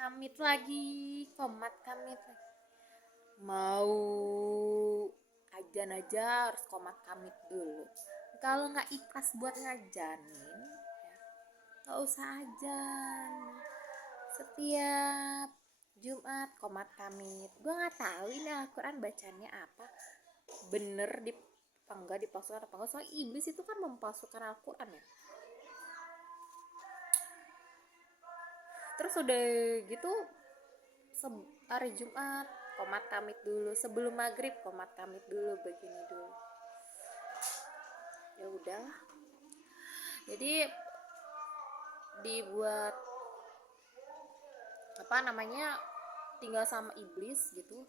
Kamit lagi, komat kamit lagi. Mau ajan aja harus komat kamit dulu. Kalau nggak ikhlas buat ngajanin, ya, nggak usah ajan. Setiap Jumat komat kamit. Gue nggak tahu ini Al-Quran bacanya apa. Bener di apa enggak, dipalsukan apa enggak. Soalnya iblis itu kan mempalsukan Al-Quran ya. Terus udah gitu hari Jumat komat kamit dulu, sebelum maghrib komat kamit dulu, begini dulu. Ya udahlah, jadi dibuat apa namanya, tinggal sama iblis gitu.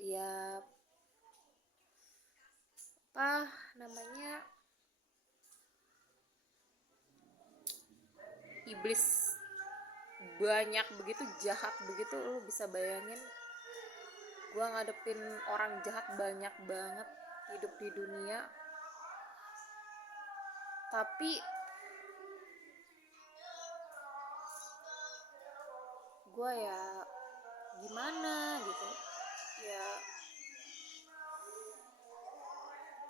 Ya apa namanya, iblis banyak begitu, jahat begitu. Lu bisa bayangin gua ngadepin orang jahat banyak banget hidup di dunia, tapi gua ya gimana gitu ya,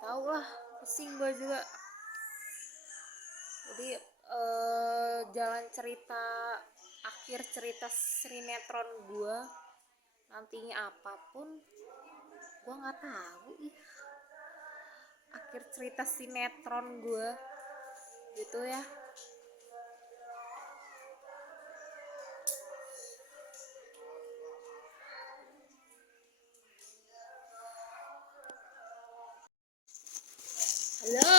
tau lah, pusing gua juga. Jadi jalan cerita, akhir cerita sinetron gua nantinya apapun gua nggak tahu ya. Akhir cerita sinetron gua gitu ya. Halo,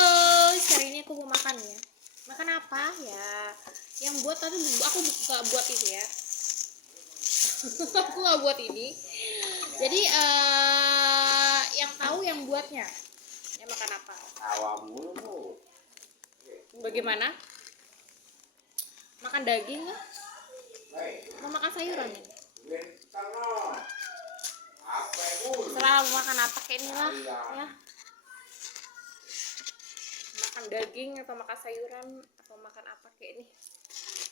hari ini aku mau makan ya. Makan apa ya? Yang buat tadi aku nggak buat itu ya. Aku nggak buat ini. Jadi yang tahu yang buatnya. Ya makan apa? Awamu. Bagaimana? Makan daging ya? Mau makan sayuran ya? Setelah makan apa kayak inilah ya. Makan daging atau makan sayuran atau makan apa kayak ini,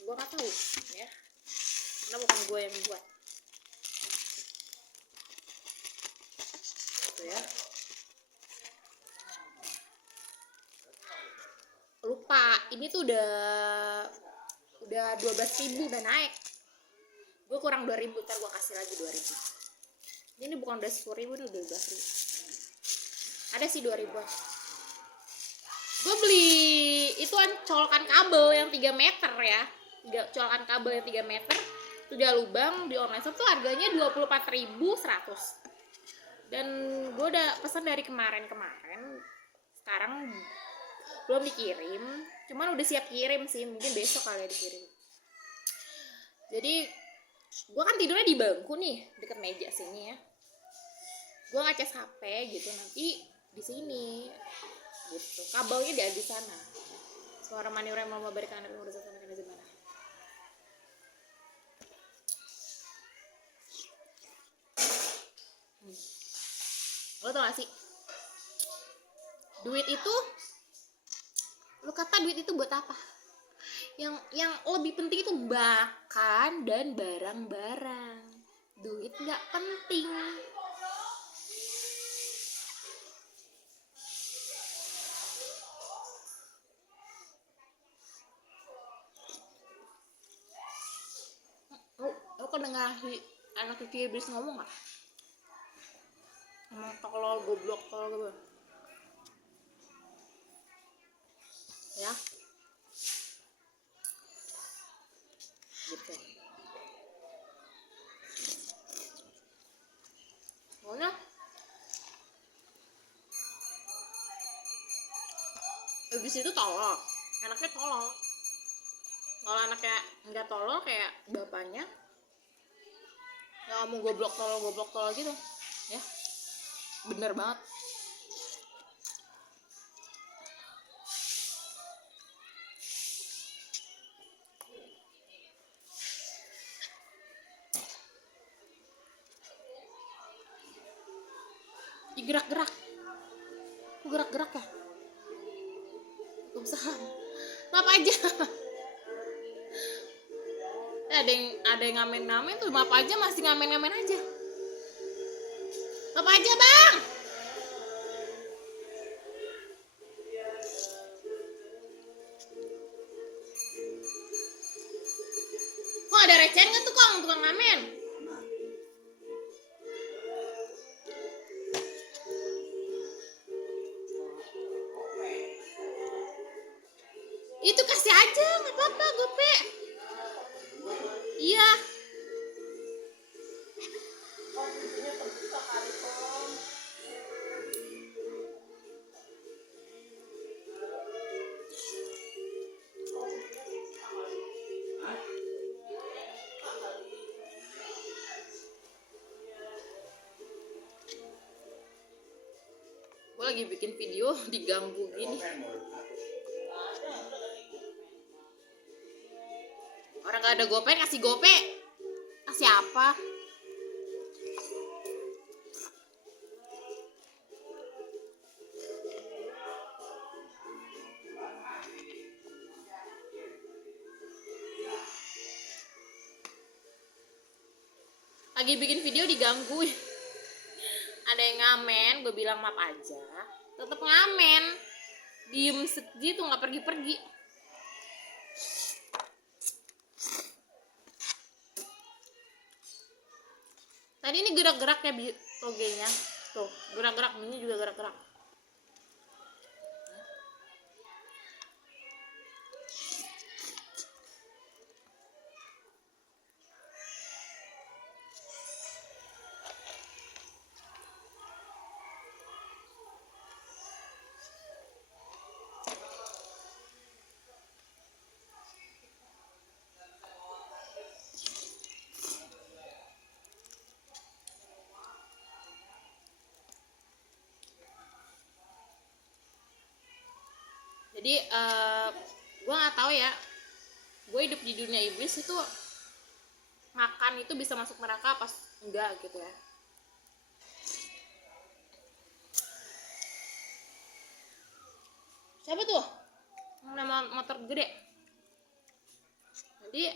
gue nggak tahu ya, karena bukan gue yang buat gitu ya. Lupa ini tuh udah 12.000, udah naik. Gue kurang 2.000, ntar gue kasih lagi 2.000. Ini bukan udah 10.000, ini udah 12.000. Ada sih 2.000-an. Gue beli itu kan colokan kabel yang 3 meter ya, colokan kabel yang 3 meter 3 lubang di online shop tuh harganya 24.100. Dan gue udah pesan dari kemarin, sekarang belum dikirim, cuman udah siap kirim sih, mungkin besok kali ya dikirim. Jadi gue kan tidurnya di bangku nih deket meja sini ya, gue ngecas HP gitu, nanti di sini gitu, kabelnya di sana. Suara mani orang mau berikan anak udah sana kena gimana. Lo tau gak sih, duit itu, lo kata duit itu buat apa? Yang lebih penting itu makan dan barang-barang. Duit nggak penting. Lo kan dengar anak cucu iblis ngomong nggak? Ngomong tolol, goblok, tolol gitu ya, gitu. Pokoknya iblis itu tolol, anaknya tolol. Kalau anaknya nggak tolol kayak bapaknya, nggak ngomong goblok tolol gitu ya, bener banget. Gerak-gerak, kok gerak-gerak ya? Gak usah. maaf aja. ada yang ngamen-ngamen tuh, maaf aja, masih ngamen-ngamen aja. Maaf aja bang. Kok ada recehan nggak tuh kong tukang ngamen? Itu kasih aja, nggak apa-apa, gope. Iya. Gue lagi bikin video diganggu gini. Orang gak ada gope, kasih gope. Kasih apa? Lagi bikin video diganggu. Ada yang ngamen, gue bilang maaf aja, tetep ngamen, diem segitu nggak pergi-pergi. Tadi ini gerak-gerak ya togenya, tuh gerak-gerak, ini juga gerak-gerak. Jadi gue nggak tahu ya, gue hidup di dunia iblis itu makan itu bisa masuk neraka apa enggak gitu ya. Siapa tuh nama motor gede? Jadi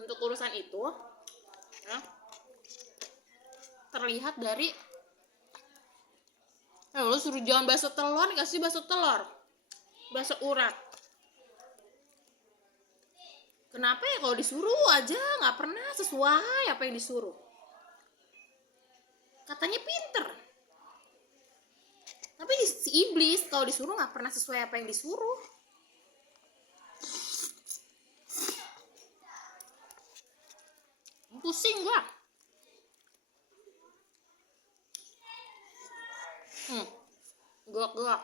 untuk urusan itu ya, terlihat dari lo suruh jangan bakso telur, kasih bakso telur, bakso urat. Kenapa ya kalau disuruh aja nggak pernah sesuai apa yang disuruh? Katanya pinter, tapi si iblis kalau disuruh nggak pernah sesuai apa yang disuruh. Pusing gua. Gelak-gelak.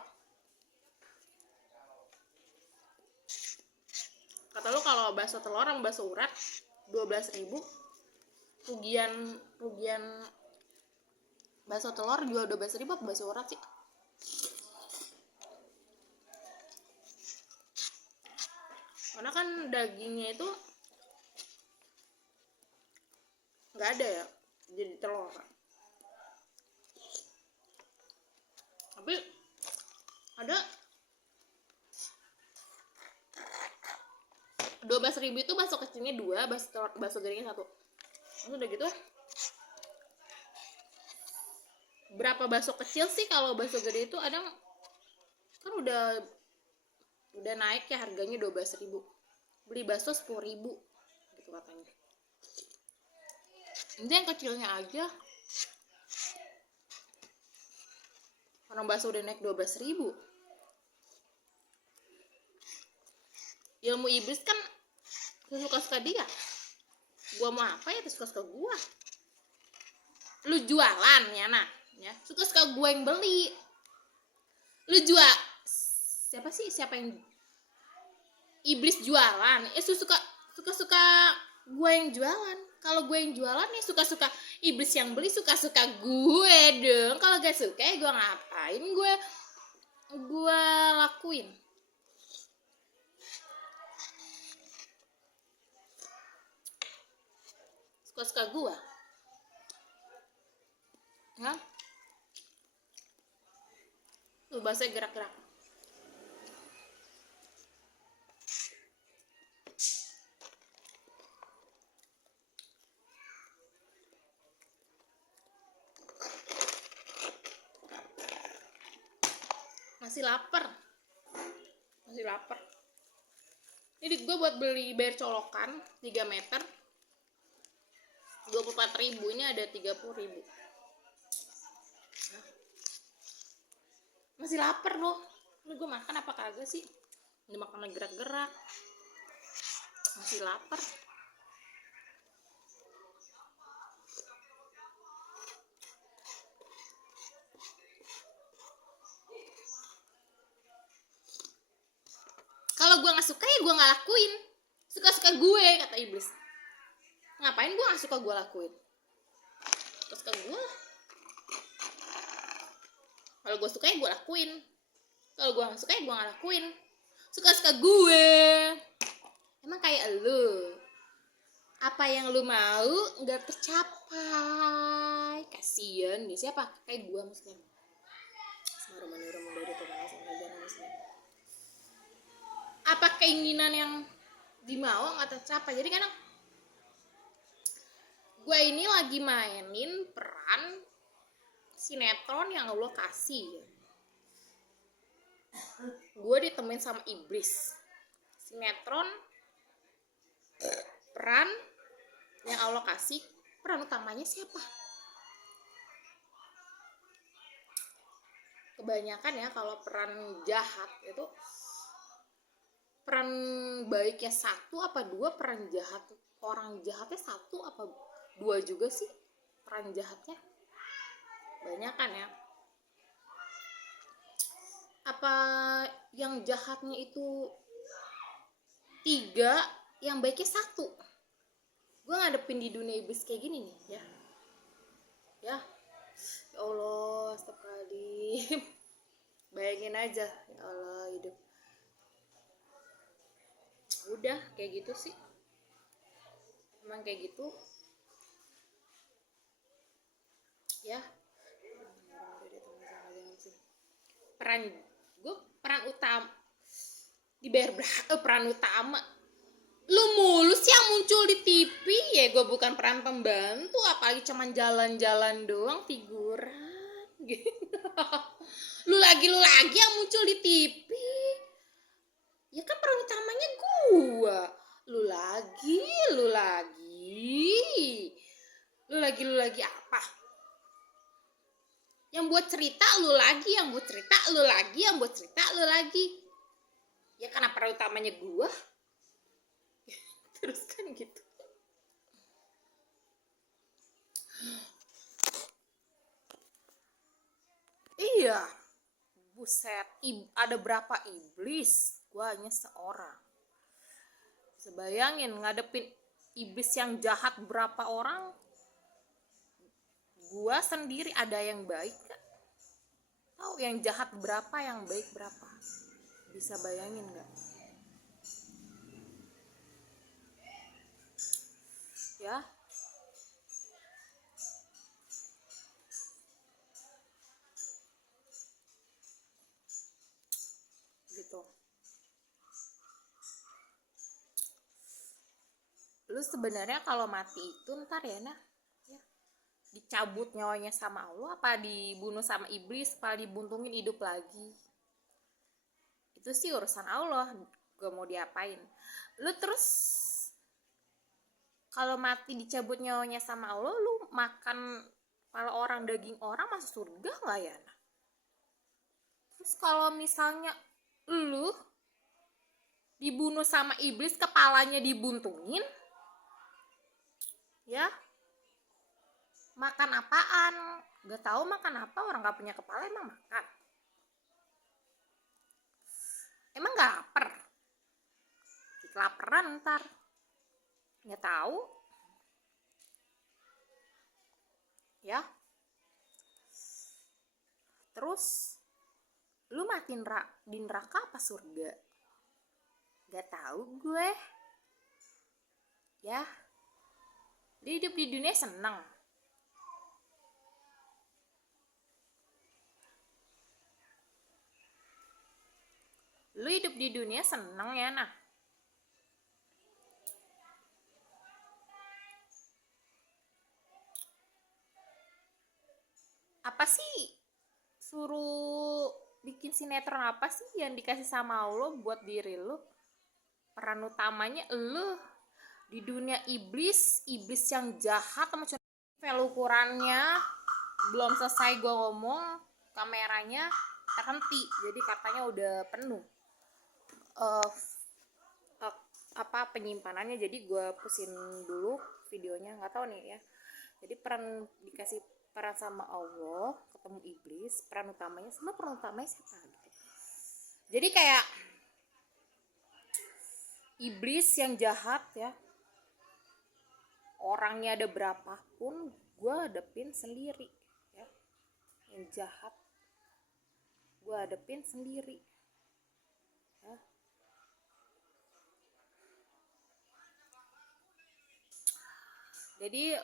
Kata lu kalau bakso telur sama bakso urat 12.000, rugian bakso telur jual 12.000 apa bakso urat sih? Karena kan dagingnya itu nggak ada ya, jadi telur. Tapi ada 12.000 itu bakso kecilnya 2, bakso gedenya 1. Terus udah gitu berapa bakso kecil sih? Kalau bakso gede itu ada kan udah naik ya harganya 12.000. Beli bakso 10.000 gitu katanya. Ini yang kecilnya aja. Orang bakso udah naik 12.000. Ilmu iblis kan suka-suka dia. Gua mau apa ya suka-suka gua. Lu jualan ya nak, ya suka-suka gua yang beli. Lu jual siapa yang iblis jualan? Suka-suka gue yang jualan. Kalau gue yang jualan ya suka-suka iblis yang beli, suka-suka gue dong. Kalau gak suka ya gue ngapain gue lakuin. suka gua ya. Tuh bahasa gerak-gerak. Masih lapar. Ini gue buat beli bayar colokan 3 meter 24.000, ini ada 30.000. Masih lapar loh. Ini gue makan apa kagak sih? Ini makan gerak-gerak. Masih lapar. Kalau gue nggak suka ya gue nggak lakuin. Suka-suka gue, kata iblis. Ngapain gue nggak suka gue lakuin? Suka gue. Kalau gue suka ya gue lakuin. Kalau gue nggak suka ya gue nggak lakuin. Suka-suka gue. Emang kayak lu. Apa yang lu mau nggak tercapai. Kasian nih, siapa? Kayak gue maksudnya. Apa keinginan yang dimau nggak tercapai. Jadi kadang gue ini lagi mainin peran sinetron yang Allah kasih. Gue ditemuin sama iblis. Sinetron peran yang Allah kasih, peran utamanya siapa? Kebanyakan ya kalau peran jahat itu, peran baiknya 1 apa 2, peran jahat orang jahatnya 1 apa 2 juga sih peran jahatnya. Banyakan ya. Apa yang jahatnya itu 3, yang baiknya 1. Gue ngadepin di dunia iblis kayak gini nih ya. Ya Allah, astagfirullahaladzim. Bayangin aja, ya Allah, hidup udah kayak gitu sih. Emang kayak gitu ya. Peran utama dibayar berapa? Peran utama lu mulu sih yang muncul di TV ya. Gue bukan peran pembantu, apalagi cuman jalan-jalan doang, figuran gitu. Lu lagi yang muncul di TV ya kan, peran utamanya gua. Lu lagi apa? Yang buat cerita lu lagi, yang buat cerita lu lagi. Ya karena peran utamanya gua. Terus kan gitu. Iya. Buset, ada berapa iblis? Gua hanya seorang. Sebayangin ngadepin iblis yang jahat berapa orang? Gua sendiri ada yang baik gak? Tahu yang jahat berapa, yang baik berapa? Bisa bayangin gak? Ya. Gitu. Lu sebenarnya kalau mati itu ntar ya dicabut nyawanya sama Allah, apa dibunuh sama iblis, apa dibuntungin hidup lagi. Itu sih urusan Allah, gue mau diapain. Lu terus kalau mati dicabut nyawanya sama Allah, lu makan kepala orang, daging orang, masuk surga gak ya? Terus kalau misalnya lu dibunuh sama iblis, kepalanya dibuntungin, ya makan apaan? Gak tahu makan apa, orang gak punya kepala emang makan? Emang gak lapar? Kelaparan ntar. Gak tahu. Ya. Terus lu mati di neraka apa surga? Gak tahu gue. Ya. Dia hidup di dunia senang. Lu hidup di dunia senang ya, nah. Apa sih suruh bikin sinetron apa sih yang dikasih sama Allah buat diri lu? Peran utamanya lu di dunia iblis yang jahat sama film ukurannya belum selesai gue ngomong kameranya terhenti jadi katanya udah penuh uh, apa penyimpanannya jadi gue pusin dulu videonya nggak tahu nih ya jadi dikasih peran sama Allah ketemu iblis peran utamanya siapa gitu jadi kayak iblis yang jahat ya orangnya ada berapapun gue hadepin sendiri ya yang jahat gue hadepin sendiri ya. Jadi